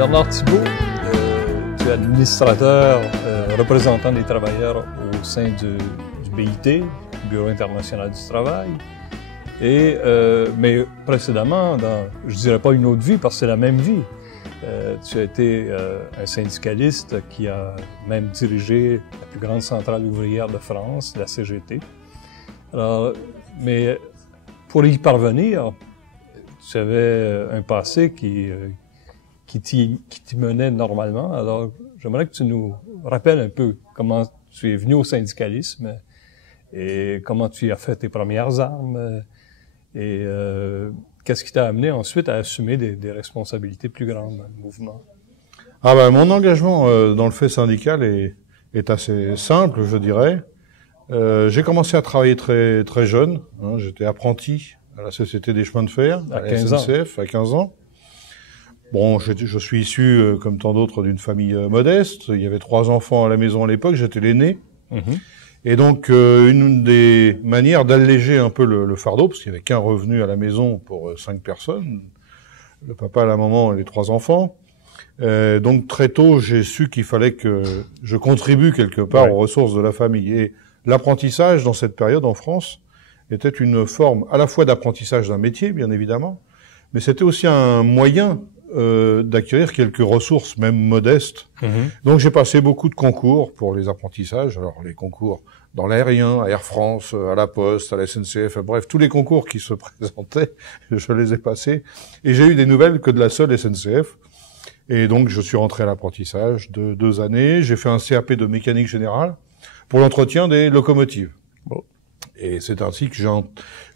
Bernard Thibault, tu es administrateur, représentant des travailleurs au sein du BIT, Bureau international du travail. Mais précédemment, je dirais pas une autre vie, parce que c'est la même vie. Tu as été un syndicaliste qui a même dirigé la plus grande centrale ouvrière de France, la CGT. Alors, mais pour y parvenir, tu avais un passé qui t'y menait normalement. Alors, j'aimerais que tu nous rappelles un peu comment tu es venu au syndicalisme et comment tu as fait tes premières armes et qu'est-ce qui t'a amené ensuite à assumer des responsabilités plus grandes dans le mouvement? Ah ben, mon engagement dans le fait syndical est assez simple, je dirais. J'ai commencé à travailler très très jeune. Hein, j'étais apprenti à la Société des chemins de fer, à la SNCF, à 15 ans. Bon, je suis issu, comme tant d'autres, d'une famille modeste. Il y avait 3 enfants à la maison à l'époque, j'étais l'aîné. Et donc, une des manières d'alléger un peu le fardeau, parce qu'il n'y avait qu'un revenu à la maison pour 5 personnes, le papa, la maman et les 3 enfants. Donc, très tôt, j'ai su qu'il fallait que je contribue quelque part aux ressources de la famille. Et l'apprentissage, dans cette période en France, était une forme à la fois d'apprentissage d'un métier, bien évidemment, mais c'était aussi un moyen d'acquérir quelques ressources, même modestes. Donc j'ai passé beaucoup de concours pour les apprentissages. Alors les concours dans l'aérien, à Air France, à la Poste, à la SNCF, bref, tous les concours qui se présentaient, je les ai passés. Et j'ai eu des nouvelles que de la seule SNCF. Et donc je suis rentré à l'apprentissage de 2 années. J'ai fait un CAP de mécanique générale pour l'entretien des locomotives. Bon. Et c'est ainsi que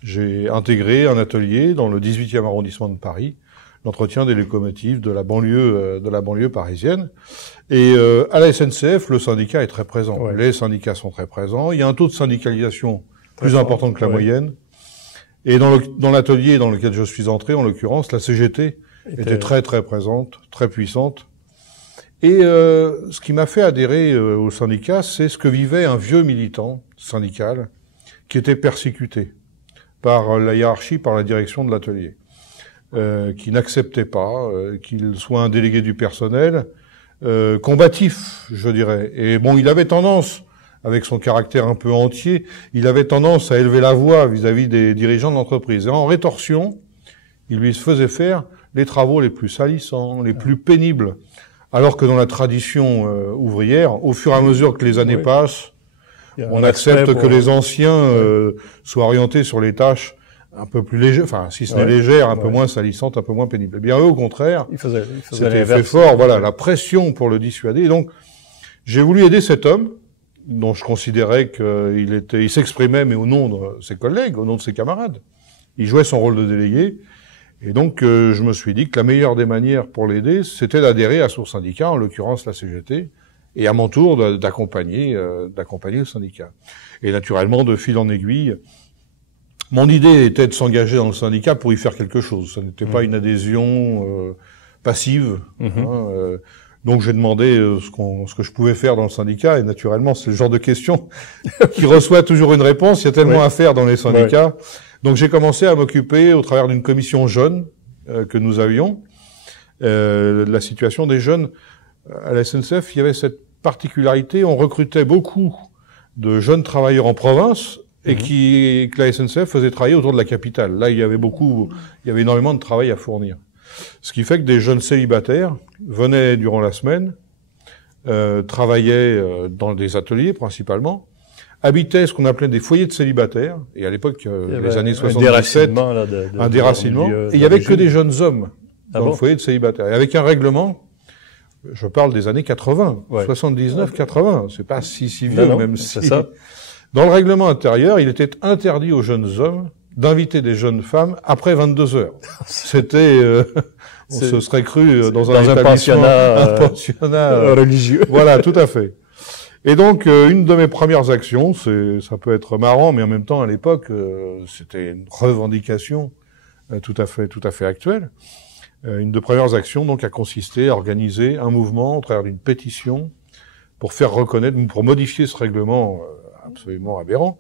j'ai intégré un atelier dans le 18e arrondissement de Paris, l'entretien des locomotives de la banlieue parisienne. Et à la SNCF, le syndicat est très présent. Ouais. Les syndicats sont très présents. Il y a un taux de syndicalisation plus important que la moyenne. Et dans l'atelier dans lequel je suis entré, en l'occurrence, la CGT était très très présente, très puissante. Et ce qui m'a fait adhérer au syndicat, c'est ce que vivait un vieux militant syndical qui était persécuté par la hiérarchie, par la direction de l'atelier. Qui n'acceptait pas qu'il soit un délégué du personnel, combatif, je dirais. Et bon, il avait tendance, avec son caractère un peu entier, il avait tendance à élever la voix vis-à-vis des dirigeants de l'entreprise. Et en rétorsion, il lui faisait faire les travaux les plus salissants, les plus pénibles. Alors que dans la tradition ouvrière, au fur et à mesure que les années passent, on accepte que les anciens soient orientés sur les tâches un peu plus léger, enfin, si ce n'est légère, un peu moins salissante, un peu moins pénible. Eh bien, eux, au contraire, c'était fait fort, voilà, la pression pour le dissuader. Et donc, j'ai voulu aider cet homme, dont je considérais il s'exprimait, mais au nom de ses collègues, au nom de ses camarades. Il jouait son rôle de délégué. Et donc, je me suis dit que la meilleure des manières pour l'aider, c'était d'adhérer à son syndicat, en l'occurrence la CGT, et à mon tour d'accompagner le syndicat. Et naturellement, de fil en aiguille, mon idée était de s'engager dans le syndicat pour y faire quelque chose. Ça n'était pas une adhésion passive. Donc j'ai demandé ce que je pouvais faire dans le syndicat, et naturellement c'est le genre de question qui reçoit toujours une réponse. Il y a tellement à faire dans les syndicats. Donc j'ai commencé à m'occuper, au travers d'une commission jeune que nous avions, de la situation des jeunes. À la SNCF, il y avait cette particularité, on recrutait beaucoup de jeunes travailleurs en province, et que la SNCF faisait travailler autour de la capitale. Là, il y avait énormément de travail à fournir. Ce qui fait que des jeunes célibataires venaient durant la semaine, travaillaient dans des ateliers principalement, habitaient ce qu'on appelait des foyers de célibataires, et à l'époque, les années 77, un déracinement, et il y avait que des jeunes hommes dans le foyer de célibataires. Et avec un règlement, je parle des années 80, 79, 80, c'est pas si vieux, même si... C'est ça. Dans le règlement intérieur, il était interdit aux jeunes hommes d'inviter des jeunes femmes après 22 heures. C'était, on se serait cru dans un pensionnat religieux. Voilà, tout à fait. Et donc, une de mes premières actions, ça peut être marrant, mais en même temps, à l'époque, c'était une revendication tout à fait actuelle. Une de premières actions, donc, a consisté à organiser un mouvement au travers d'une pétition pour faire reconnaître, pour modifier ce règlement absolument aberrant,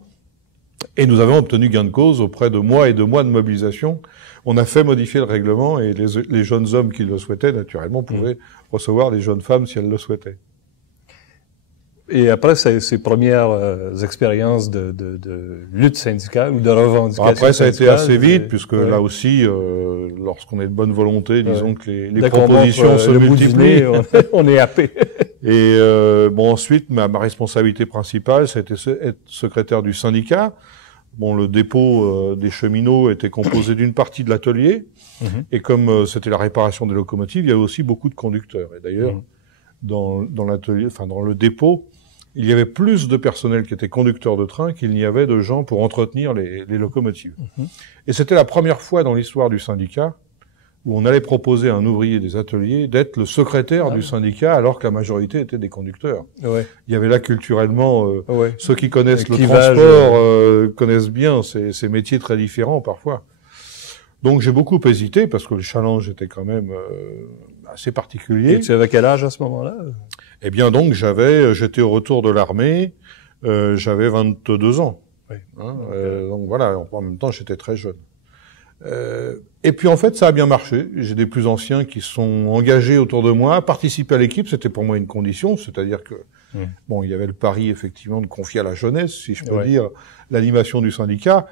Et nous avons obtenu gain de cause auprès de mois et de mois de mobilisation. On a fait modifier le règlement et les jeunes hommes qui le souhaitaient, naturellement, pouvaient recevoir les jeunes femmes si elles le souhaitaient. Et après ces premières expériences de lutte syndicale ou de revendication après, ça a été assez vite, et, puisque ouais. là aussi, lorsqu'on est de bonne volonté, disons Ouais. que les Dès qu'on propositions montre, se le bout du multiplient. nez, on est happé. Et bon, ensuite, ma responsabilité principale, ça a été être secrétaire du syndicat. Bon, le dépôt des cheminots était composé d'une partie de l'atelier, et comme c'était la réparation des locomotives, il y avait aussi beaucoup de conducteurs. Et d'ailleurs, dans l'atelier, enfin dans le dépôt, il y avait plus de personnel qui était conducteur de train qu'il n'y avait de gens pour entretenir les locomotives. Et c'était la première fois dans l'histoire du syndicat où on allait proposer à un ouvrier des ateliers d'être le secrétaire du syndicat alors que la majorité était des conducteurs. Ouais. Il y avait là culturellement, Ouais. ceux qui connaissent le clivage, transport connaissent bien ces métiers très différents parfois. Donc j'ai beaucoup hésité parce que le challenge était quand même assez particulier. Et tu avais quel âge à ce moment-là? Eh bien donc j'étais au retour de l'armée, j'avais 22 ans. Oui. Hein, donc voilà, en même temps j'étais très jeune. Et puis en fait ça a bien marché. J'ai des plus anciens qui sont engagés autour de moi, participer à l'équipe, c'était pour moi une condition, c'est-à-dire que bon, il y avait le pari effectivement de confier à la jeunesse, si je peux dire, l'animation du syndicat.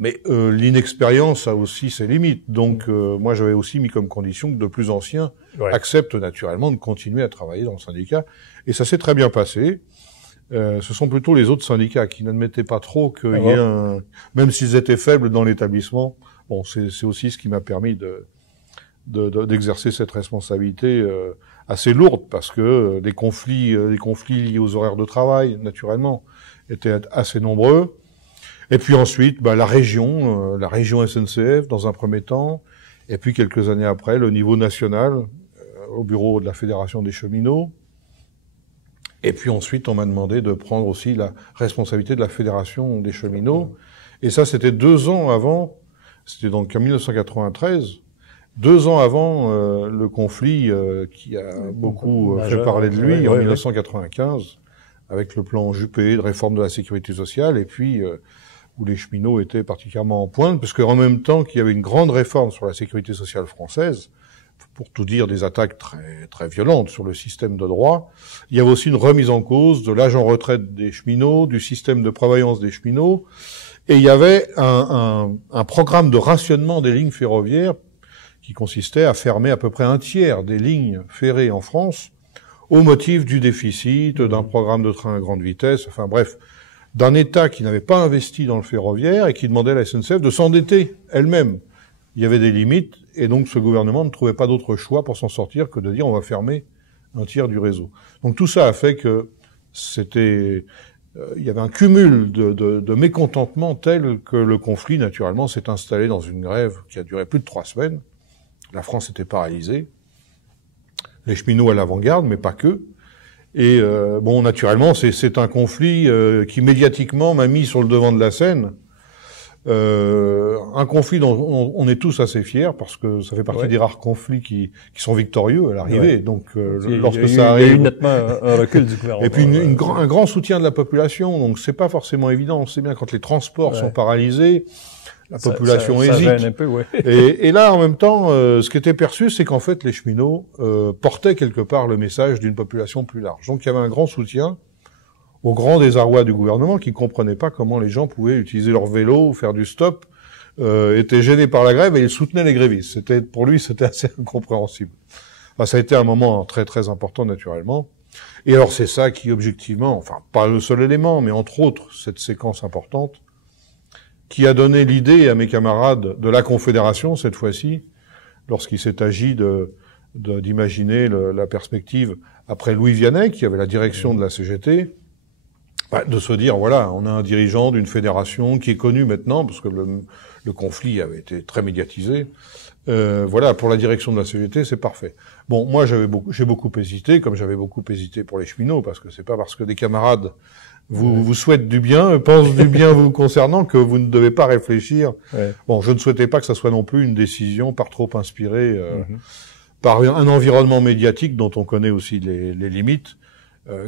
Mais l'inexpérience a aussi ses limites. Donc moi, j'avais aussi mis comme condition que de plus anciens acceptent naturellement de continuer à travailler dans le syndicat. Et ça s'est très bien passé. Ce sont plutôt les autres syndicats qui n'admettaient pas trop qu'il y ait un... Même s'ils étaient faibles dans l'établissement, bon, c'est aussi ce qui m'a permis d'exercer cette responsabilité assez lourde, parce que les conflits liés aux horaires de travail, naturellement, étaient assez nombreux. Et puis ensuite, la région SNCF dans un premier temps, et puis quelques années après, le niveau national, au bureau de la Fédération des cheminots. Et puis ensuite, on m'a demandé de prendre aussi la responsabilité de la Fédération des cheminots. Et ça, c'était 2 ans avant, c'était donc en 1993, 2 ans avant le conflit qui a beaucoup fait parler de lui en 1995, avec le plan Juppé de réforme de la sécurité sociale, et puis où les cheminots étaient particulièrement en pointe, parce qu'en même temps qu'il y avait une grande réforme sur la sécurité sociale française, pour tout dire des attaques très très violentes sur le système de droit, il y avait aussi une remise en cause de l'âge en retraite des cheminots, du système de prévoyance des cheminots, et il y avait un programme de rationnement des lignes ferroviaires qui consistait à fermer à peu près 1/3 des lignes ferrées en France au motif du déficit, d'un programme de train à grande vitesse, enfin bref, d'un État qui n'avait pas investi dans le ferroviaire et qui demandait à la SNCF de s'endetter elle-même. Il y avait des limites, et donc ce gouvernement ne trouvait pas d'autre choix pour s'en sortir que de dire on va fermer 1/3 du réseau. Donc tout ça a fait que il y avait un cumul de mécontentement tel que le conflit, naturellement, s'est installé dans une grève qui a duré plus de 3 semaines. La France était paralysée. Les cheminots à l'avant-garde, mais pas que. Et bon, naturellement, c'est un conflit qui médiatiquement m'a mis sur le devant de la scène. Un conflit dont on est tous assez fiers, parce que ça fait partie des rares conflits qui sont victorieux à l'arrivée. Donc, lorsque ça arrive, il y a eu nettement un recul du gouvernement. Et puis un grand soutien de la population. Donc, c'est pas forcément évident. On sait bien quand les transports sont paralysés, la population hésite. Ça gêne un peu, et là, en même temps, ce qui était perçu, c'est qu'en fait, les cheminots portaient quelque part le message d'une population plus large. Donc, il y avait un grand soutien, au grand désarroi du gouvernement, qui comprenait pas comment les gens pouvaient utiliser leur vélo, faire du stop, étaient gênés par la grève, et ils soutenaient les grévistes. Pour lui, c'était assez incompréhensible. Enfin, ça a été un moment très très important, naturellement. Et alors, c'est ça qui, objectivement, enfin, pas le seul élément, mais entre autres, cette séquence importante, qui a donné l'idée à mes camarades de la Confédération, cette fois-ci, lorsqu'il s'est agi d'imaginer la perspective après Louis Vianney, qui avait la direction de la CGT, de se dire, voilà, on a un dirigeant d'une fédération qui est connu maintenant, parce que le conflit avait été très médiatisé. Voilà, pour la direction de la CGT, c'est parfait. Bon, moi, j'ai beaucoup hésité, comme j'avais beaucoup hésité pour les cheminots, parce que c'est pas parce que des camarades vous souhaitent du bien, pensent du bien vous concernant, que vous ne devez pas réfléchir. Bon, je ne souhaitais pas que ça soit non plus une décision par trop inspirée par un environnement médiatique dont on connaît aussi les limites,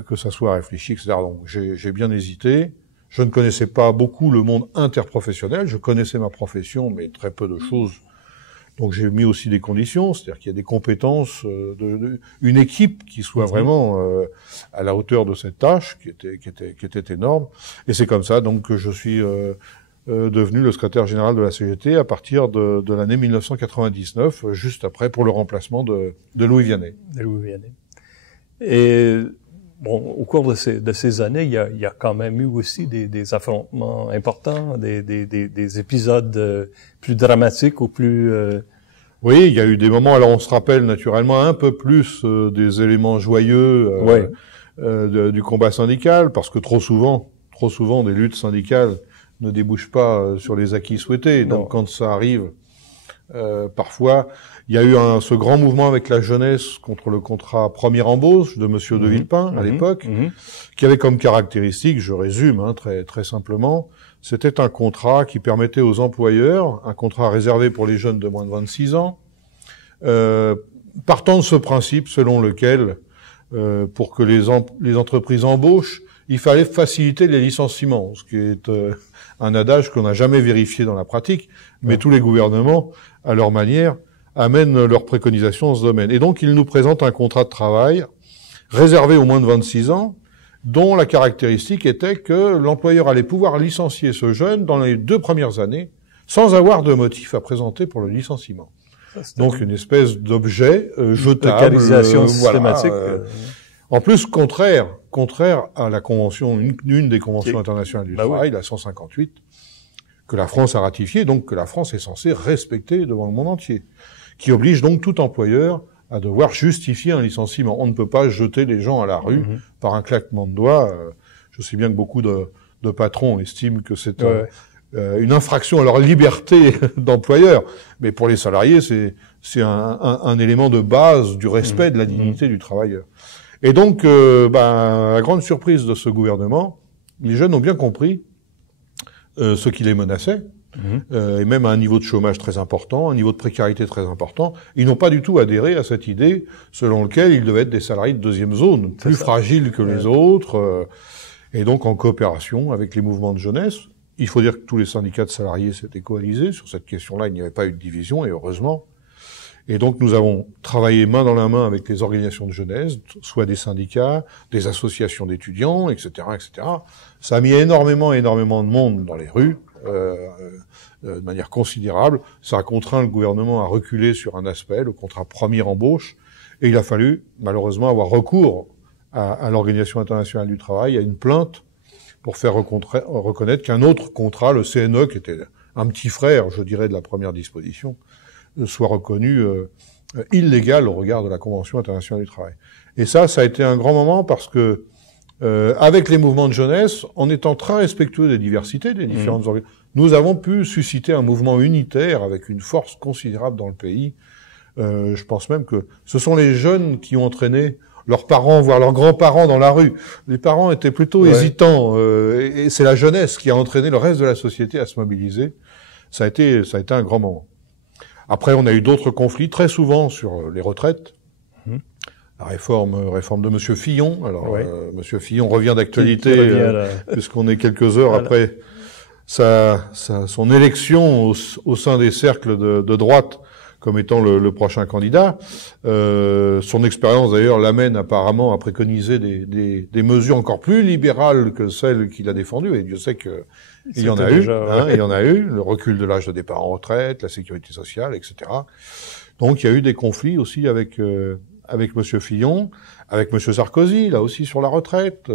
que ça soit réfléchi, etc. Donc j'ai bien hésité. Je ne connaissais pas beaucoup le monde interprofessionnel. Je connaissais ma profession, mais très peu de choses. Donc j'ai mis aussi des conditions, c'est-à-dire qu'il y a des compétences, une équipe qui soit vraiment à la hauteur de cette tâche, qui était énorme. Et c'est comme ça donc que je suis devenu le secrétaire général de la CGT à partir de l'année 1999, juste après pour le remplacement de Louis Vianney. De Louis Vianney. Et bon, au cours de ces années, il y a quand même eu aussi des affrontements importants, des épisodes plus dramatiques ou plus... Oui, il y a eu des moments, alors on se rappelle naturellement un peu plus des éléments joyeux du combat syndical, parce que trop souvent, des luttes syndicales ne débouchent pas sur les acquis souhaités. Donc quand ça arrive, parfois, il y a eu ce grand mouvement avec la jeunesse contre le contrat première embauche de Monsieur de Villepin à l'époque, qui avait comme caractéristique, je résume très très simplement, c'était un contrat qui permettait aux employeurs, un contrat réservé pour les jeunes de moins de 26 ans, partant de ce principe selon lequel, pour que les entreprises embauchent, il fallait faciliter les licenciements, ce qui est un adage qu'on n'a jamais vérifié dans la pratique, mais tous les gouvernements, à leur manière, amènent leurs préconisations dans ce domaine. Et donc, ils nous présentent un contrat de travail réservé aux moins de 26 ans, dont la caractéristique était que l'employeur allait pouvoir licencier ce jeune dans les 2 premières années, sans avoir de motif à présenter pour le licenciement. Donc, une espèce d'objet jetable. Localisation systématique. En plus, contraire à la convention, une des conventions internationales du travail, la 158, que la France a ratifiée, donc que la France est censée respecter devant le monde entier, qui oblige donc tout employeur à devoir justifier un licenciement. On ne peut pas jeter les gens à la rue par un claquement de doigts. Je sais bien que beaucoup de patrons estiment que c'est une infraction à leur liberté d'employeur, mais pour les salariés, c'est un élément de base du respect de la dignité du travailleur. Et donc, à la grande surprise de ce gouvernement, les jeunes ont bien compris ce qui les menaçait, et même à un niveau de chômage très important, un niveau de précarité très important. Ils n'ont pas du tout adhéré à cette idée selon laquelle ils devaient être des salariés de deuxième zone, plus fragiles que les autres, et donc en coopération avec les mouvements de jeunesse. Il faut dire que tous les syndicats de salariés s'étaient coalisés sur cette question-là, il n'y avait pas eu de division, et heureusement. Et donc nous avons travaillé main dans la main avec les organisations de jeunesse, soit des syndicats, des associations d'étudiants, etc., etc. Ça a mis énormément de monde dans les rues, de manière considérable. Ça a contraint le gouvernement à reculer sur un aspect, le contrat première embauche, et il a fallu malheureusement avoir recours à l'Organisation internationale du travail, à une plainte pour faire reconnaître qu'un autre contrat, le CNE, qui était un petit frère, je dirais, de la première disposition, soit reconnu illégal au regard de la Convention internationale du travail. Et ça a été un grand moment parce que avec les mouvements de jeunesse, en étant très respectueux des diversités des différentes organisations, nous avons pu susciter un mouvement unitaire avec une force considérable dans le pays. Je pense même que ce sont les jeunes qui ont entraîné leurs parents, voire leurs grands-parents dans la rue. Les parents étaient plutôt hésitants, et c'est la jeunesse qui a entraîné le reste de la société à se mobiliser. Ça a été un grand moment. Après, on a eu d'autres conflits, très souvent sur les retraites. La réforme de Monsieur Fillon. Alors, Monsieur Fillon revient d'actualité, puisqu'on est quelques heures après son élection au sein des cercles de droite comme étant le prochain candidat. Son expérience, d'ailleurs, l'amène apparemment à préconiser des mesures encore plus libérales que celles qu'il a défendues. Et Dieu sait que il y en a eu, il y en a eu, le recul de l'âge de départ en retraite, la sécurité sociale, etc. Donc, il y a eu des conflits aussi avec Monsieur Fillon, avec Monsieur Sarkozy, là aussi sur la retraite,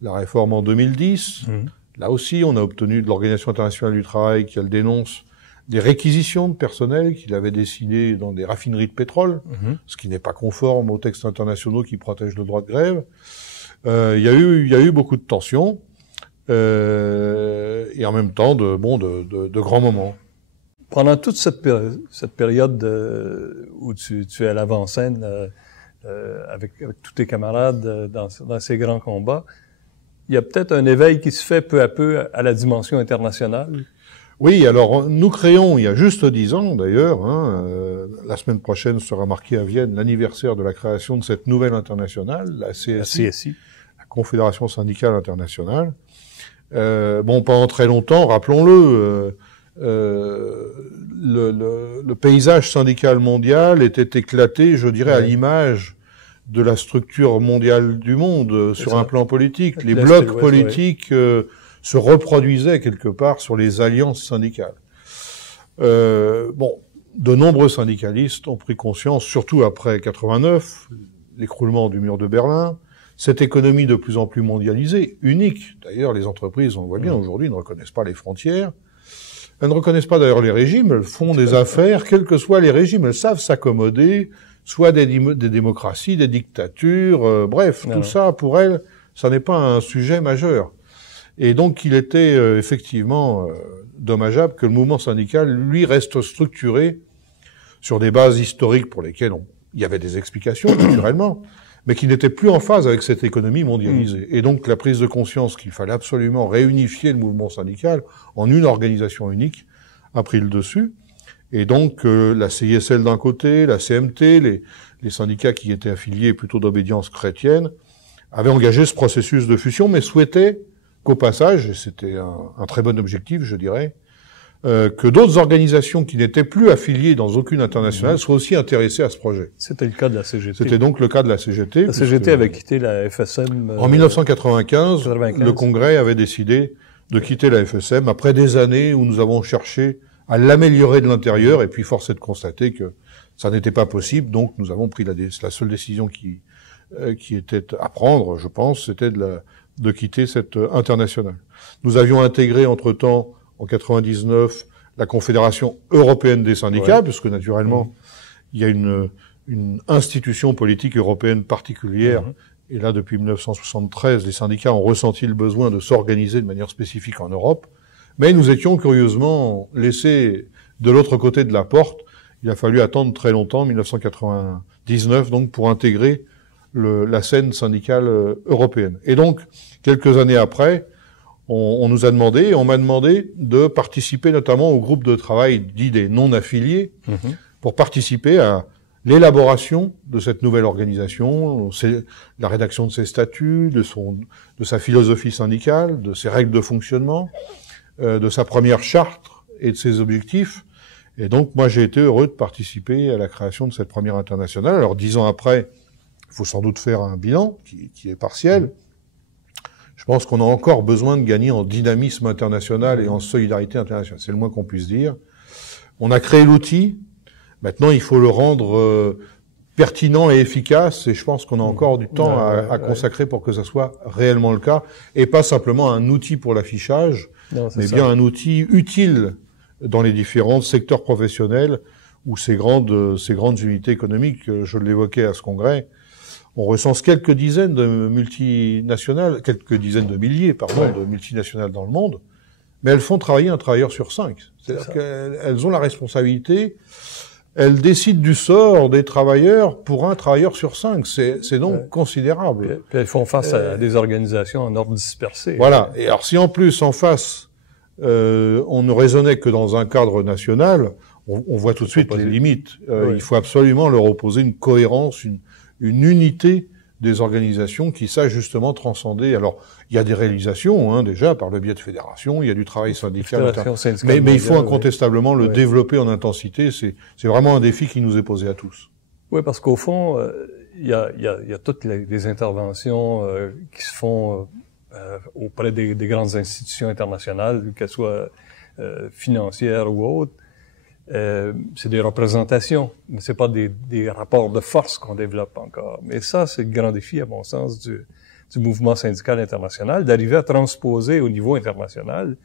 la réforme en 2010. Là aussi, on a obtenu de l'Organisation internationale du travail qu'elle dénonce des réquisitions de personnel qu'il avait décidées dans des raffineries de pétrole, ce qui n'est pas conforme aux textes internationaux qui protègent le droit de grève. Il y a eu beaucoup de tensions, et en même temps de grands moments. Pendant toute cette période où tu es à l'avant-scène avec tous tes camarades dans ces grands combats, il y a peut-être un éveil qui se fait peu à peu à la dimension internationale. Oui, alors nous créons, il y a juste 10 ans d'ailleurs, la semaine prochaine sera marqué à Vienne l'anniversaire de la création de cette nouvelle internationale, la CSI, la Confédération syndicale internationale. Bon, pendant très longtemps, rappelons-le, le paysage syndical mondial était éclaté, je dirais, à l'image de la structure mondiale du monde sur un plan politique. Les blocs politiques se reproduisaient quelque part sur les alliances syndicales. Bon, de nombreux syndicalistes ont pris conscience, surtout après 89, l'écroulement du mur de Berlin, cette économie de plus en plus mondialisée, unique. D'ailleurs, les entreprises, on le voit bien aujourd'hui, ne reconnaissent pas les frontières. Elles ne reconnaissent pas d'ailleurs les régimes, elles font des affaires, quels que soient les régimes, elles savent s'accommoder, soit des démocraties, des dictatures, bref, tout ça, pour elles, ça n'est pas un sujet majeur. Et donc, il était effectivement dommageable que le mouvement syndical, lui, reste structuré sur des bases historiques pour lesquelles il y avait des explications, naturellement, mais qui n'étaient plus en phase avec cette économie mondialisée. Et donc, la prise de conscience qu'il fallait absolument réunifier le mouvement syndical en une organisation unique a pris le dessus. Et donc, la CISL d'un côté, la CMT, les syndicats qui étaient affiliés plutôt d'obédience chrétienne, avaient engagé ce processus de fusion, mais souhaitaient qu'au passage, et c'était un très bon objectif, je dirais, que d'autres organisations qui n'étaient plus affiliées dans aucune internationale soient aussi intéressées à ce projet. C'était le cas de la CGT. C'était donc le cas de la CGT. La CGT avait quitté la FSM. En 1995, le Congrès avait décidé de quitter la FSM après des années où nous avons cherché à l'améliorer de l'intérieur, et puis force est de constater que ça n'était pas possible, donc nous avons pris la seule décision qui était à prendre, je pense, c'était de quitter cette internationale. Nous avions intégré entre-temps, en 99, la Confédération européenne des syndicats, puisque naturellement, il y a une institution politique européenne particulière, et là, depuis 1973, les syndicats ont ressenti le besoin de s'organiser de manière spécifique en Europe, mais nous étions curieusement laissés de l'autre côté de la porte. Il a fallu attendre très longtemps, 1999, donc, pour intégrer la scène syndicale européenne. Et donc, quelques années après, on nous a demandé, on m'a demandé de participer notamment au groupe de travail dit des non-affiliés, pour participer à l'élaboration de cette nouvelle organisation, la rédaction de ses statuts, de sa philosophie syndicale, de ses règles de fonctionnement, de sa première charte et de ses objectifs. Et donc, moi, j'ai été heureux de participer à la création de cette première internationale. Alors, 10 ans après, il faut sans doute faire un bilan qui est partiel. Je pense qu'on a encore besoin de gagner en dynamisme international et en solidarité internationale. C'est le moins qu'on puisse dire. On a créé l'outil. Maintenant, il faut le rendre pertinent et efficace. Et je pense qu'on a encore du temps à consacrer pour que ça soit réellement le cas. Et pas simplement un outil pour l'affichage, mais bien un outil utile dans les différents secteurs professionnels où ces grandes unités économiques, je l'évoquais à ce congrès, on recense quelques dizaines de multinationales, quelques dizaines de milliers, pardon, de multinationales dans le monde, mais elles font travailler un travailleur sur 5. C'est-à-dire qu'elles ont la responsabilité, elles décident du sort des travailleurs pour un travailleur sur 5. C'est donc considérable. Puis elles font face à des organisations en ordre dispersé. Voilà. Et alors si en plus, en face, on ne raisonnait que dans un cadre national, on voit tout de suite les limites. Il faut absolument leur opposer une cohérence, une unité des organisations qui sachent justement transcender. Alors, il y a des réalisations, déjà, par le biais de fédérations, il y a du travail syndical, mais il faut incontestablement le développer en intensité. C'est vraiment un défi qui nous est posé à tous. Oui, parce qu'au fond, il y a toutes les interventions qui se font auprès des grandes institutions internationales, qu'elles soient financières ou autres. C'est des représentations, mais c'est pas des rapports de force qu'on développe encore. Mais ça, c'est le grand défi, à mon sens, du mouvement syndical international, d'arriver à transposer au niveau international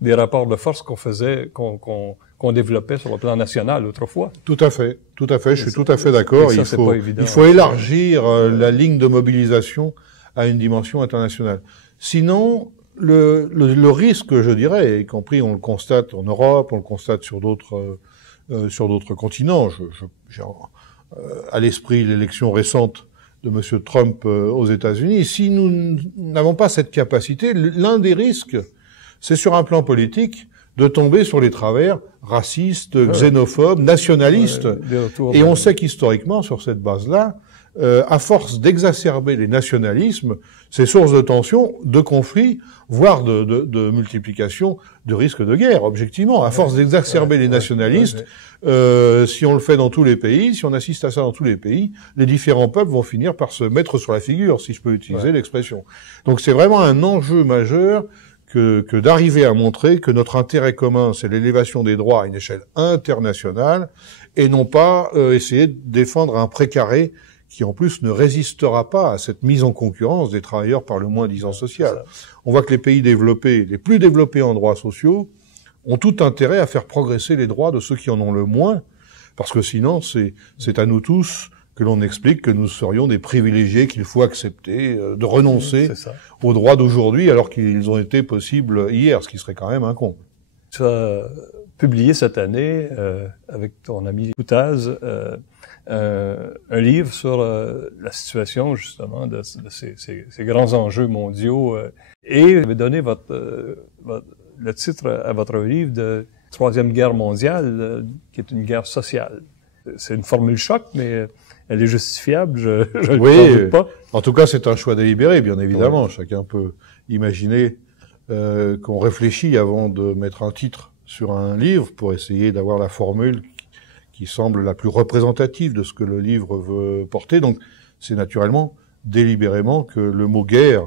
des rapports de force qu'on développait sur le plan national autrefois. Tout à fait, je suis tout à fait d'accord. Il faut élargir la ligne de mobilisation à une dimension internationale. Sinon, le risque, je dirais, y compris on le constate en Europe, on le constate sur d'autres continents. J'ai à l'esprit l'élection récente de M. Trump aux États-Unis. Si nous n'avons pas cette capacité, l'un des risques, c'est sur un plan politique de tomber sur les travers racistes, xénophobes, nationalistes. Et on sait qu'historiquement, sur cette base-là, à force d'exacerber les nationalismes, c'est source de tensions, de conflits, voire de multiplication de risques de guerre, objectivement. À force d'exacerber les nationalistes, si on le fait dans tous les pays, si on assiste à ça dans tous les pays, les différents peuples vont finir par se mettre sur la figure, si je peux utiliser l'expression. Donc c'est vraiment un enjeu majeur que d'arriver à montrer que notre intérêt commun, c'est l'élévation des droits à une échelle internationale, et non pas essayer de défendre un précaré qui en plus ne résistera pas à cette mise en concurrence des travailleurs par le moins-disant social. On voit que les pays développés, les plus développés en droits sociaux, ont tout intérêt à faire progresser les droits de ceux qui en ont le moins, parce que sinon c'est à nous tous que l'on explique que nous serions des privilégiés qu'il faut accepter de renoncer aux droits d'aujourd'hui alors qu'ils ont été possibles hier, ce qui serait quand même un comble. Tu as publié cette année, avec ton ami Koutaz, un livre sur la situation justement de ces grands enjeux mondiaux et vous avez donné le titre à votre livre de Troisième Guerre mondiale, qui est une guerre sociale. C'est une formule choc, mais elle est justifiable, je ne doute pas. En tout cas, c'est un choix délibéré, bien évidemment. Chacun peut imaginer qu'on réfléchit avant de mettre un titre sur un livre pour essayer d'avoir la formule qui semble la plus représentative de ce que le livre veut porter. Donc, c'est naturellement, délibérément, que le mot « guerre »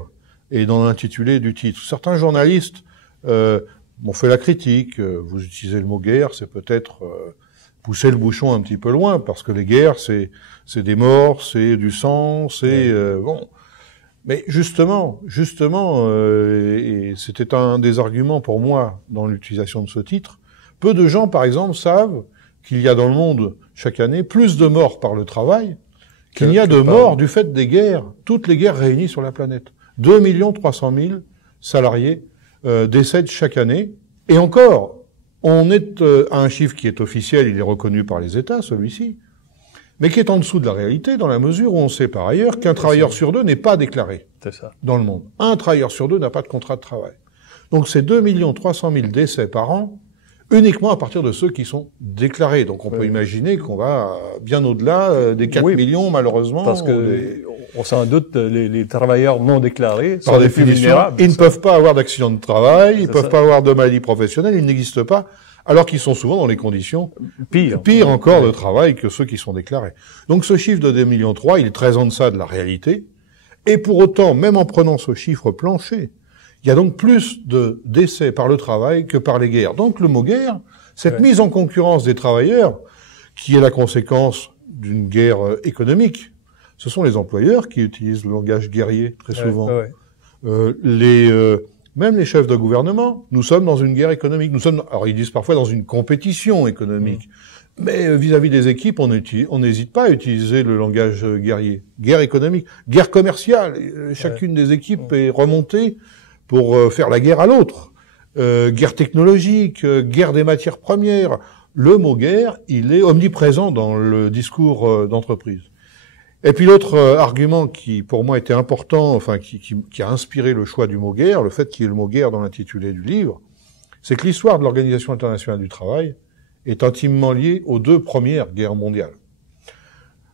est dans l'intitulé du titre. Certains journalistes m'ont fait la critique. Vous utilisez le mot « guerre », c'est peut-être pousser le bouchon un petit peu loin, parce que les guerres, c'est des morts, c'est du sang, c'est... bon. Mais justement, et c'était un des arguments pour moi dans l'utilisation de ce titre, peu de gens, par exemple, savent qu'il y a dans le monde, chaque année, plus de morts par le travail qu'il n'y a de morts du fait des guerres, toutes les guerres réunies sur la planète. 2 300 000 salariés décèdent chaque année. Et encore, on est à un chiffre qui est officiel, il est reconnu par les États, celui-ci, mais qui est en dessous de la réalité, dans la mesure où on sait par ailleurs qu'un travailleur sur deux n'est pas déclaré dans le monde. Un travailleur sur deux n'a pas de contrat de travail. Donc c'est 2 300 000 décès par an, uniquement à partir de ceux qui sont déclarés. Donc on peut imaginer qu'on va bien au-delà des 4 millions, malheureusement. Parce que, on s'en doute, les travailleurs non déclarés sont par les plus définition, vulnérables. Ils ne peuvent pas avoir d'accident de travail, ils ne peuvent pas avoir de maladie professionnelle, ils n'existent pas, alors qu'ils sont souvent dans les conditions pires encore de travail que ceux qui sont déclarés. Donc ce chiffre de 2,3 millions, il est très en deçà de la réalité. Et pour autant, même en prenant ce chiffre plancher, il y a donc plus de décès par le travail que par les guerres. Donc le mot guerre, cette mise en concurrence des travailleurs, qui est la conséquence d'une guerre économique, ce sont les employeurs qui utilisent le langage guerrier très souvent. Même les chefs de gouvernement, nous sommes dans une guerre économique. Nous sommes, alors ils disent parfois dans une compétition économique. Mais vis-à-vis des équipes, on n'hésite pas à utiliser le langage guerrier. Guerre économique, guerre commerciale. Chacune des équipes est remontée pour faire la guerre à l'autre. Guerre technologique, guerre des matières premières. Le mot guerre, il est omniprésent dans le discours d'entreprise. Et puis l'autre argument qui, pour moi, était important, enfin qui a inspiré le choix du mot guerre, le fait qu'il y ait le mot guerre dans l'intitulé du livre, c'est que l'histoire de l'Organisation internationale du travail est intimement liée aux 2 premières guerres mondiales.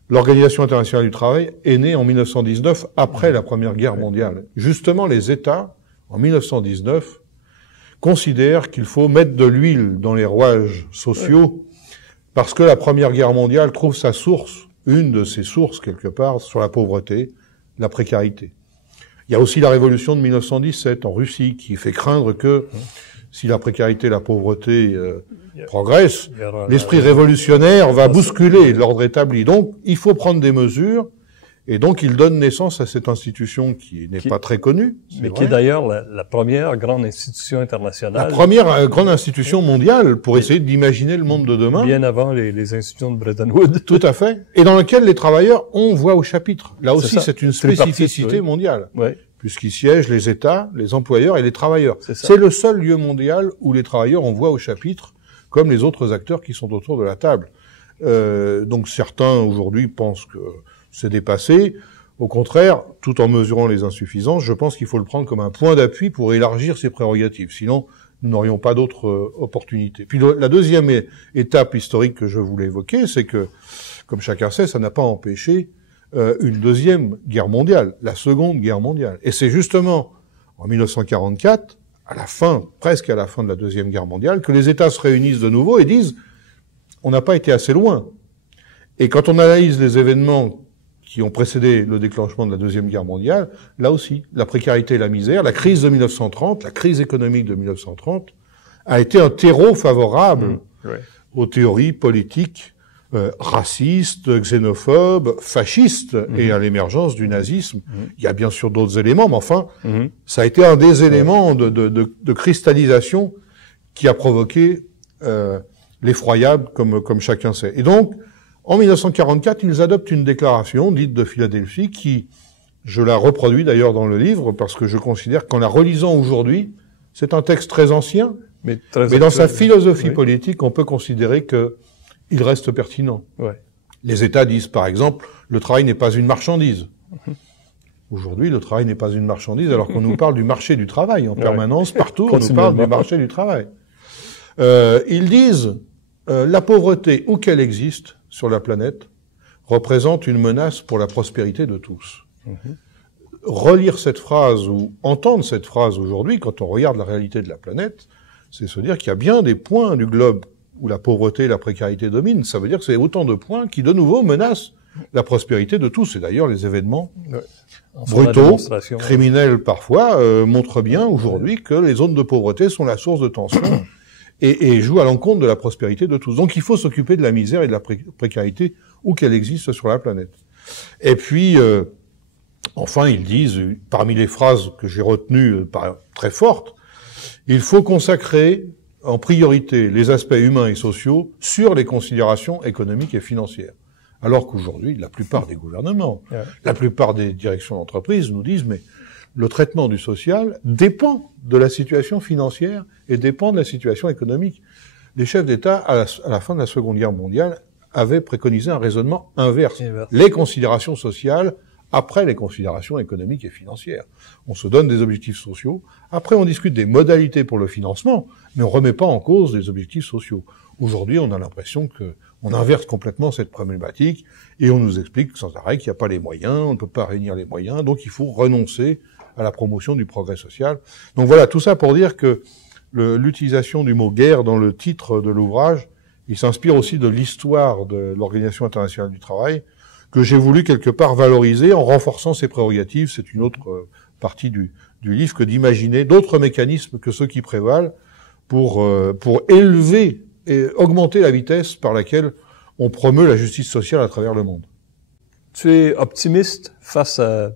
L'Organisation internationale du travail est née en 1919, après la Première Guerre mondiale. Justement, les États, en 1919, considèrent qu'il faut mettre de l'huile dans les rouages sociaux, parce que la Première Guerre mondiale trouve sa source, une de ses sources quelque part, sur la pauvreté, la précarité. Il y a aussi la révolution de 1917 en Russie, qui fait craindre que, si la précarité et la pauvreté progressent, l'esprit révolutionnaire va bousculer l'ordre établi. Donc, il faut prendre des mesures, et donc il donne naissance à cette institution qui n'est pas très connue. Mais qui est d'ailleurs la première grande institution internationale. La première grande institution mondiale pour essayer d'imaginer le monde de demain. Bien avant les institutions de Bretton Woods. Tout à fait. Et dans laquelle les travailleurs ont voix au chapitre. Là aussi, c'est une spécificité mondiale. Puisqu'y siègent les États, les employeurs et les travailleurs. C'est le seul lieu mondial où les travailleurs ont voix au chapitre, comme les autres acteurs qui sont autour de la table. Donc certains aujourd'hui pensent que c'est dépassé. Au contraire, tout en mesurant les insuffisances, je pense qu'il faut le prendre comme un point d'appui pour élargir ses prérogatives. Sinon, nous n'aurions pas d'autre opportunité. Puis la deuxième étape historique que je voulais évoquer, c'est que, comme chacun sait, ça n'a pas empêché une deuxième guerre mondiale, la Seconde Guerre mondiale. Et c'est justement en 1944, presque à la fin de la Deuxième Guerre mondiale, que les États se réunissent de nouveau et disent « on n'a pas été assez loin ». Et quand on analyse les événements qui ont précédé le déclenchement de la Deuxième Guerre mondiale, là aussi, la précarité et la misère, la crise de 1930, la crise économique de 1930, a été un terreau favorable aux théories politiques racistes, xénophobes, fascistes et à l'émergence du nazisme. Il y a bien sûr d'autres éléments, mais enfin, ça a été un des éléments de cristallisation qui a provoqué l'effroyable, comme chacun sait. Et donc, en 1944, ils adoptent une déclaration dite de Philadelphie qui, je la reproduis d'ailleurs dans le livre parce que je considère qu'en la relisant aujourd'hui, c'est un texte très ancien, mais dans sa philosophie politique, on peut considérer que il reste pertinent. Les États disent, par exemple, le travail n'est pas une marchandise. Aujourd'hui, le travail n'est pas une marchandise, alors qu'on nous parle du marché du travail en permanence, partout, on nous parle du marché du travail. Ils disent, la pauvreté, où qu'elle existe sur la planète, représente une menace pour la prospérité de tous. Relire cette phrase ou entendre cette phrase aujourd'hui, quand on regarde la réalité de la planète, c'est se dire qu'il y a bien des points du globe où la pauvreté et la précarité dominent. Ça veut dire que c'est autant de points qui, de nouveau, menacent la prospérité de tous. Et d'ailleurs, les événements brutaux, criminels parfois, montrent bien aujourd'hui que les zones de pauvreté sont la source de tension et jouent à l'encontre de la prospérité de tous. Donc il faut s'occuper de la misère et de la précarité où qu'elle existe sur la planète. Et puis, enfin, ils disent, parmi les phrases que j'ai retenues très fortes, il faut consacrer en priorité les aspects humains et sociaux sur les considérations économiques et financières. Alors qu'aujourd'hui, la plupart des gouvernements, la plupart des directions d'entreprise nous disent, mais le traitement du social dépend de la situation financière et dépend de la situation économique. Les chefs d'État, à la fin de la Seconde Guerre mondiale, avaient préconisé un raisonnement inverse. Les considérations sociales après les considérations économiques et financières. On se donne des objectifs sociaux, après on discute des modalités pour le financement, mais on remet pas en cause les objectifs sociaux. Aujourd'hui, on a l'impression que on inverse complètement cette problématique et on nous explique sans arrêt qu'il n'y a pas les moyens, on ne peut pas réunir les moyens, donc il faut renoncer à la promotion du progrès social. Donc voilà, tout ça pour dire que l'utilisation du mot guerre dans le titre de l'ouvrage, il s'inspire aussi de l'histoire de l'Organisation internationale du travail, que j'ai voulu quelque part valoriser en renforçant ses prérogatives. C'est une autre partie du livre que d'imaginer d'autres mécanismes que ceux qui prévalent pour élever et augmenter la vitesse par laquelle on promeut la justice sociale à travers le monde. Tu es optimiste face à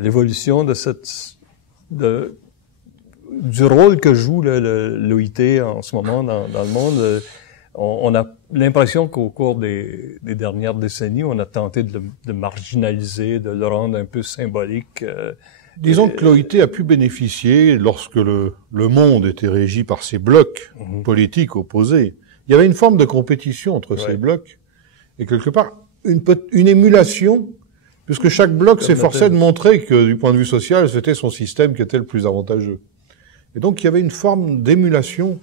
l'évolution du rôle que joue l'OIT en ce moment dans le monde. On a l'impression qu'au cours des dernières décennies, on a tenté de le marginaliser, de le rendre un peu symbolique. Disons que l'OIT a pu bénéficier lorsque le monde était régi par ces blocs politiques opposés. Il y avait une forme de compétition entre ces blocs et quelque part une émulation, puisque chaque bloc s'efforçait de montrer que du point de vue social, c'était son système qui était le plus avantageux. Et donc il y avait une forme d'émulation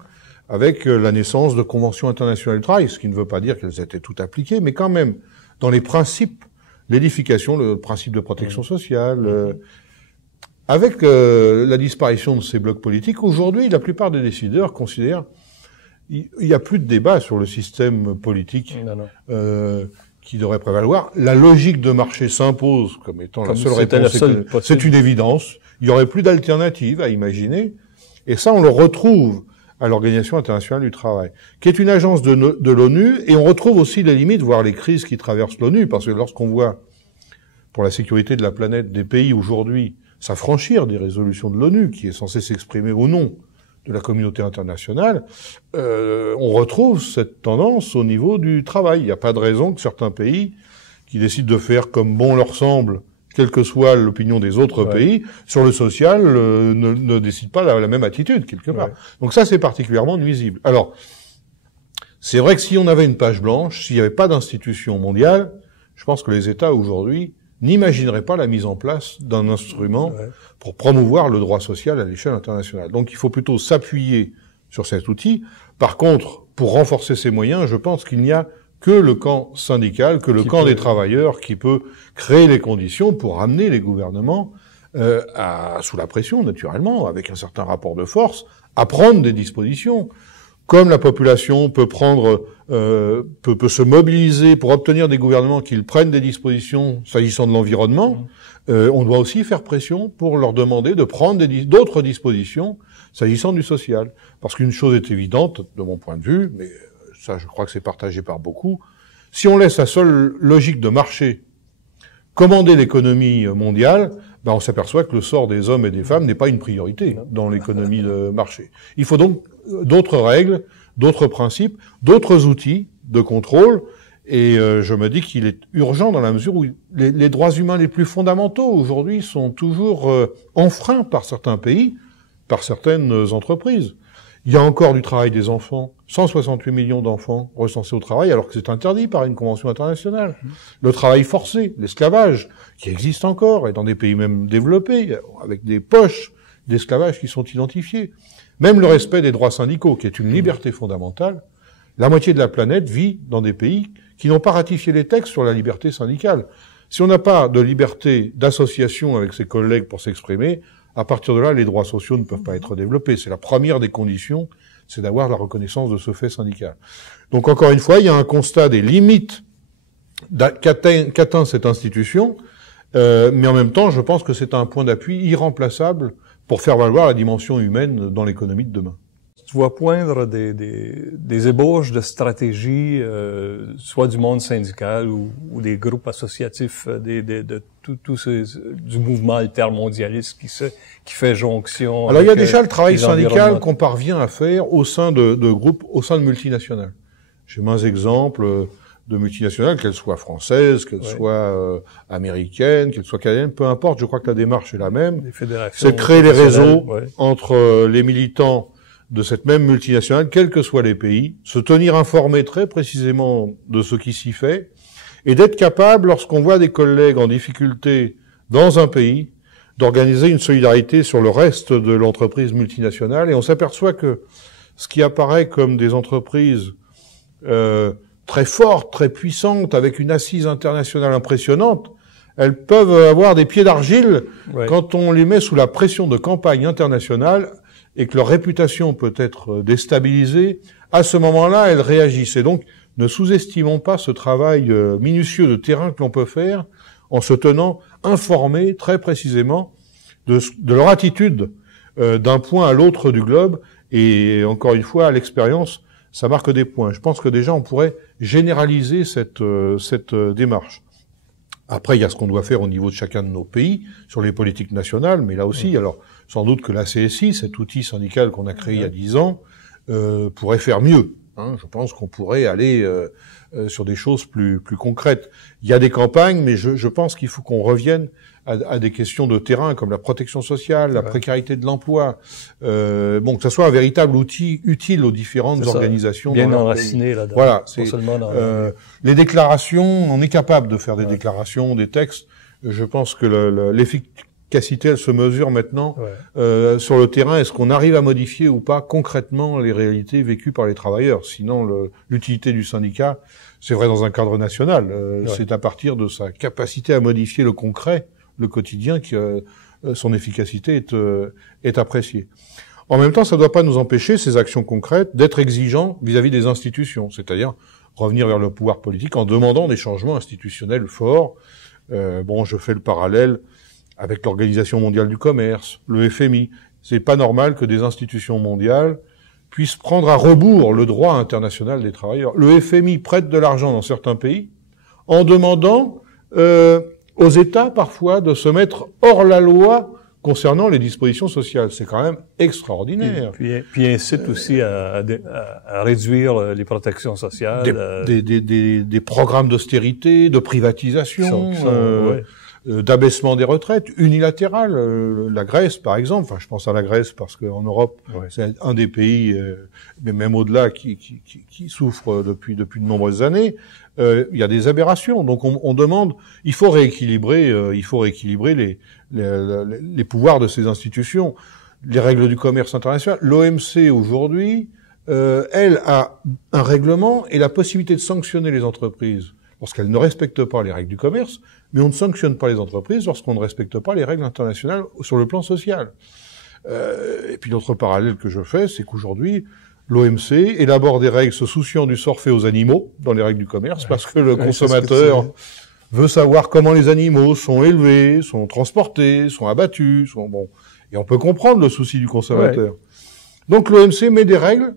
avec la naissance de conventions internationales du travail, ce qui ne veut pas dire qu'elles étaient toutes appliquées, mais quand même, dans les principes, l'édification, le principe de protection sociale, avec la disparition de ces blocs politiques, aujourd'hui, la plupart des décideurs considèrent il n'y a plus de débat sur le système politique qui devrait prévaloir. La logique de marché s'impose comme étant la seule réponse. C'est une évidence. Il n'y aurait plus d'alternative à imaginer. Et ça, on le retrouve à l'Organisation internationale du travail, qui est une agence de l'ONU, et on retrouve aussi les limites, voire les crises qui traversent l'ONU, parce que lorsqu'on voit, pour la sécurité de la planète, des pays aujourd'hui s'affranchir des résolutions de l'ONU, qui est censée s'exprimer au nom de la communauté internationale, on retrouve cette tendance au niveau du travail. Il n'y a pas de raison que certains pays, qui décident de faire comme bon leur semble, quelle que soit l'opinion des autres pays, sur le social, ne décident pas la même attitude, quelque part. Donc ça, c'est particulièrement nuisible. Alors, c'est vrai que si on avait une page blanche, s'il n'y avait pas d'institution mondiale, je pense que les États, aujourd'hui, n'imaginerait pas la mise en place d'un instrument pour promouvoir le droit social à l'échelle internationale. Donc il faut plutôt s'appuyer sur cet outil. Par contre, pour renforcer ces moyens, je pense qu'il n'y a que le camp syndical, que le camp des travailleurs qui peut créer les conditions pour amener les gouvernements, sous la pression naturellement, avec un certain rapport de force, à prendre des dispositions. Comme la population peut peut se mobiliser pour obtenir des gouvernements qu'ils prennent des dispositions s'agissant de l'environnement, on doit aussi faire pression pour leur demander de prendre d'autres dispositions s'agissant du social. Parce qu'une chose est évidente, de mon point de vue, mais ça je crois que c'est partagé par beaucoup, si on laisse la seule logique de marché commander l'économie mondiale, on s'aperçoit que le sort des hommes et des femmes n'est pas une priorité dans l'économie de marché. Il faut donc d'autres règles, d'autres principes, d'autres outils de contrôle, et je me dis qu'il est urgent dans la mesure où les droits humains les plus fondamentaux aujourd'hui sont toujours enfreints par certains pays, par certaines entreprises. Il y a encore du travail des enfants, 168 millions d'enfants recensés au travail, alors que c'est interdit par une convention internationale. Le travail forcé, l'esclavage, qui existe encore, et dans des pays même développés, avec des poches d'esclavage qui sont identifiées. Même le respect des droits syndicaux, qui est une liberté fondamentale, la moitié de la planète vit dans des pays qui n'ont pas ratifié les textes sur la liberté syndicale. Si on n'a pas de liberté d'association avec ses collègues pour s'exprimer, à partir de là, les droits sociaux ne peuvent pas être développés. C'est la première des conditions, c'est d'avoir la reconnaissance de ce fait syndical. Donc encore une fois, il y a un constat des limites qu'atteint cette institution, mais en même temps, je pense que c'est un point d'appui irremplaçable pour faire valoir la dimension humaine dans l'économie de demain. Tu vois poindre des ébauches de stratégies, soit du monde syndical ou des groupes associatifs, du mouvement altermondialiste qui fait jonction. Alors il y a déjà le travail syndical qu'on parvient à faire au sein de groupes, au sein de multinationales. J'ai maints exemples de multinationales, qu'elles soient françaises, qu'elles soient américaines, qu'elles soient canadiennes, peu importe, je crois que la démarche est la même. C'est de créer les réseaux entre les militants de cette même multinationale, quels que soient les pays, se tenir informés très précisément de ce qui s'y fait, et d'être capable, lorsqu'on voit des collègues en difficulté dans un pays, d'organiser une solidarité sur le reste de l'entreprise multinationale, et on s'aperçoit que ce qui apparaît comme des entreprises très fortes, très puissantes, avec une assise internationale impressionnante, elles peuvent avoir des pieds d'argile quand on les met sous la pression de campagnes internationales et que leur réputation peut être déstabilisée. À ce moment-là, elles réagissent. Et donc, ne sous-estimons pas ce travail minutieux de terrain que l'on peut faire en se tenant informés très précisément de leur attitude d'un point à l'autre du globe. Et encore une fois, à l'expérience, ça marque des points. Je pense que déjà, on pourrait généraliser cette démarche. Après, il y a ce qu'on doit faire au niveau de chacun de nos pays, sur les politiques nationales, mais là aussi, alors, sans doute que la CSI, cet outil syndical qu'on a créé il y a 10 ans, pourrait faire mieux. Je pense qu'on pourrait aller sur des choses plus concrètes. Il y a des campagnes, mais je pense qu'il faut qu'on revienne à des questions de terrain, comme la protection sociale, la précarité de l'emploi. Que ça soit un véritable outil utile aux différentes organisations. Bien enraciné là-dedans. Voilà. Les déclarations, on est capable de faire des déclarations, des textes. Je pense que l'efficacité, elle se mesure maintenant sur le terrain. Est-ce qu'on arrive à modifier ou pas concrètement les réalités vécues par les travailleurs? Sinon, l'utilité du syndicat, c'est vrai dans un cadre national. C'est à partir de sa capacité à modifier le concret, le quotidien, que son efficacité est appréciée. En même temps, ça ne doit pas nous empêcher, ces actions concrètes, d'être exigeants vis-à-vis des institutions, c'est-à-dire revenir vers le pouvoir politique en demandant des changements institutionnels forts. Je fais le parallèle avec l'Organisation mondiale du commerce, le FMI. C'est pas normal que des institutions mondiales puissent prendre à rebours le droit international des travailleurs. Le FMI prête de l'argent dans certains pays en demandant aux États parfois de se mettre hors la loi concernant les dispositions sociales. C'est quand même extraordinaire. Puis incite aussi à réduire les protections sociales. Des programmes d'austérité, de privatisation. d'abaissement des retraites unilatérales. La Grèce, par exemple, enfin je pense à la Grèce parce qu'en Europe, c'est un des pays, mais même au-delà, qui souffre depuis de nombreuses années. Il y a des aberrations. Donc on demande, il faut rééquilibrer les pouvoirs de ces institutions, les règles du commerce international. L'OMC aujourd'hui, elle a un règlement et la possibilité de sanctionner les entreprises lorsqu'elles ne respectent pas les règles du commerce, mais on ne sanctionne pas les entreprises lorsqu'on ne respecte pas les règles internationales sur le plan social. Et puis l'autre parallèle que je fais, c'est qu'aujourd'hui, l'OMC élabore des règles se souciant du sort fait aux animaux dans les règles du commerce, parce que le consommateur veut savoir comment les animaux sont élevés, sont transportés, sont abattus, et on peut comprendre le souci du consommateur. Ouais. Donc l'OMC met des règles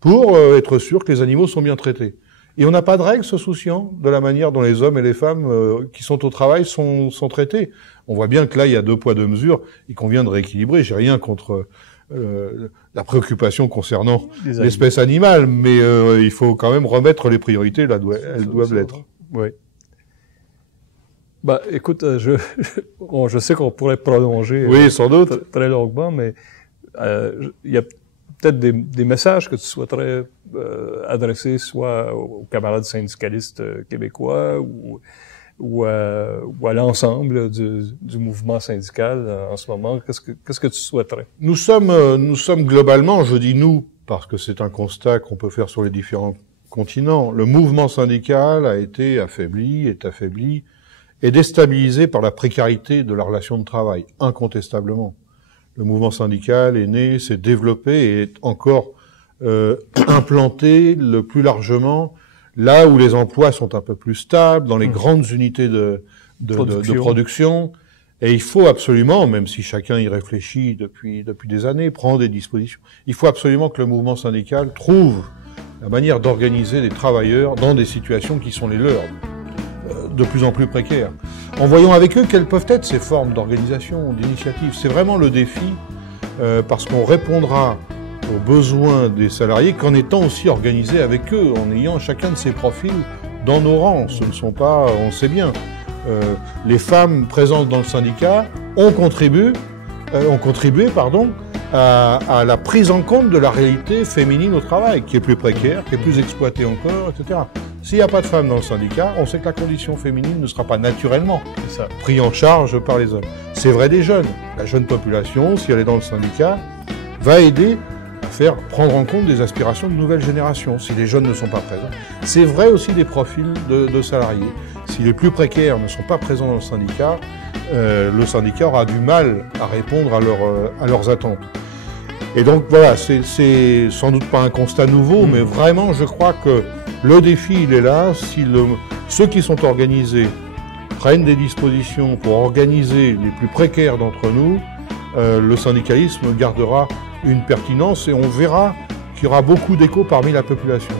pour être sûr que les animaux sont bien traités. Et on n'a pas de règles se souciant de la manière dont les hommes et les femmes qui sont au travail sont traités. On voit bien que là, il y a 2 poids 2 mesures et qu'on vient de rééquilibrer. J'ai rien contre la préoccupation concernant l'espèce animale, mais il faut quand même remettre les priorités là où elles doivent l'être. Oui. Bah, écoute, je sais qu'on pourrait prolonger sans doute. Très longuement, mais il y a peut-être des messages que tu souhaiterais adresser soit aux camarades syndicalistes québécois ou à l'ensemble du mouvement syndical en ce moment. Qu'est-ce que tu souhaiterais? Nous sommes globalement, je dis nous, parce que c'est un constat qu'on peut faire sur les différents continents, le mouvement syndical a été affaibli, est affaibli et déstabilisé par la précarité de la relation de travail, incontestablement. Le mouvement syndical est né, s'est développé et est encore implanté le plus largement là où les emplois sont un peu plus stables, dans les grandes unités de production. Et il faut absolument, même si chacun y réfléchit depuis des années, prendre des dispositions. Il faut absolument que le mouvement syndical trouve la manière d'organiser les travailleurs dans des situations qui sont les leurs, de plus en plus précaires. En voyant avec eux quelles peuvent être ces formes d'organisation, d'initiative. C'est vraiment le défi, parce qu'on répondra aux besoins des salariés qu'en étant aussi organisé avec eux, en ayant chacun de ses profils dans nos rangs. Ce ne sont pas, on sait bien, les femmes présentes dans le syndicat ont contribué à la prise en compte de la réalité féminine au travail, qui est plus précaire, qui est plus exploitée encore, etc. S'il n'y a pas de femmes dans le syndicat, on sait que la condition féminine ne sera pas naturellement prise en charge par les hommes. C'est vrai des jeunes. La jeune population, si elle est dans le syndicat, va aider à faire prendre en compte des aspirations de nouvelles générations, si les jeunes ne sont pas présents. C'est vrai aussi des profils de salariés. Si les plus précaires ne sont pas présents dans le syndicat aura du mal à répondre à leurs attentes. Et donc voilà, c'est sans doute pas un constat nouveau, mais vraiment je crois que le défi il est là. Si ceux qui sont organisés prennent des dispositions pour organiser les plus précaires d'entre nous, le syndicalisme gardera une pertinence et on verra qu'il y aura beaucoup d'échos parmi la population.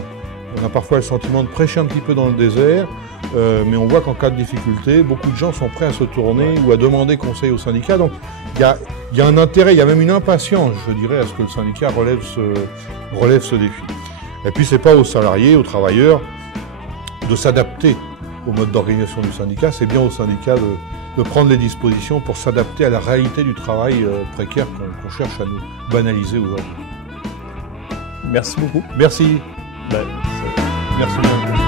On a parfois le sentiment de prêcher un petit peu dans le désert, mais on voit qu'en cas de difficulté, beaucoup de gens sont prêts à se tourner ou à demander conseil au syndicat. Donc il y a un intérêt, il y a même une impatience, je dirais, à ce que le syndicat relève ce défi. Et puis c'est pas aux salariés, aux travailleurs de s'adapter au mode d'organisation du syndicat, c'est bien au syndicat de prendre les dispositions pour s'adapter à la réalité du travail précaire qu'on cherche à nous banaliser aujourd'hui. Merci beaucoup. Merci. Merci. Merci.